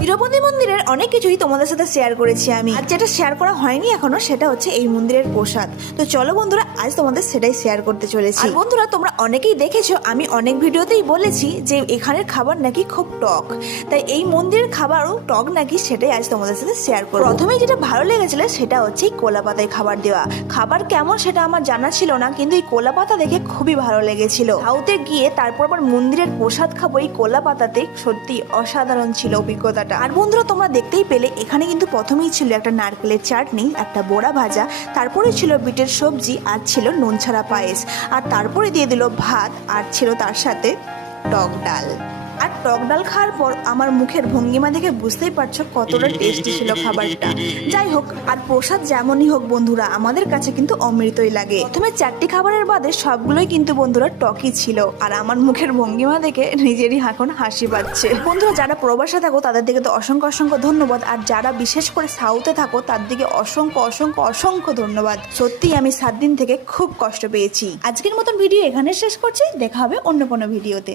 তিরুপতি মন্দিরের অনেক কিছুই তোমাদের সাথে শেয়ার করেছি আমি, আর যেটা শেয়ার করা হয়নি এখনো সেটা হচ্ছে এই মন্দিরের প্রসাদ। তো চলো বন্ধুরা, আজ তোমাদের সেটাই শেয়ার করতে চলেছি। আর বন্ধুরা, তোমরা অনেকেই দেখেছো, আমি অনেক ভিডিওতেই বলেছি যে এখানের খাবার নাকি খুব টক, তাই এই মন্দিরের খাবারও টক নাকি, সেটাই আজ তোমাদের সাথে শেয়ার করব। প্রথমেই যেটা ভালো লেগেছিল সেটা হচ্ছে এই কলা পাতায় খাবার দেওয়া। খাবার কেমন সেটা আমার জানা ছিল না, কিন্তু এই কলা পাতা দেখে খুবই ভালো লেগেছিল। সাউথে গিয়ে তারপর আবার মন্দিরের প্রসাদ খাবো এই কলা পাতাতে, সত্যি অসাধারণ ছিল অভিজ্ঞতাটা। আর বন্ধুরা, তোমরা দেখতেই পেলে এখানে কিন্তু প্রথমেই ছিল একটা নারকেলের চাটনি, একটা বড়া ভাজা, তারপরে ছিল বিটের সবজি, আর ছিল নুন ছাড়া পায়েস, আর তারপরে দিয়ে দিল ভাত, আর ছিল তার সাথে টক ডাল। আর টক ডাল খাওয়ার পর আমার মুখের ভঙ্গিমা দেখে বুঝতেই পারছো কতটা টেস্টি ছিল খাবারটা। যাই হোক, আর প্রসাদ যেমনই হোক বন্ধুরা, আমাদের কাছে কিন্তু অমৃতই লাগে। প্রথমে 4টি খাবারের বাদে সবগুলোই কিন্তু বন্ধুরা টকই ছিল, আর আমার মুখের ভঙ্গিমা দেখে নিজেরই এখন হাসি পাচ্ছে। বন্ধুরা, যারা প্রবাসে থাকো তাদের দিকে তো অসংখ্য অসংখ্য ধন্যবাদ, আর যারা বিশেষ করে সাউথে থাকো তার দিকে অসংখ্য অসংখ্য অসংখ্য ধন্যবাদ। সত্যি আমি 7 দিন থেকে খুব কষ্ট পেয়েছি। আজকের মতন ভিডিও এখানে শেষ করছি, দেখা হবে অন্য কোনো ভিডিওতে।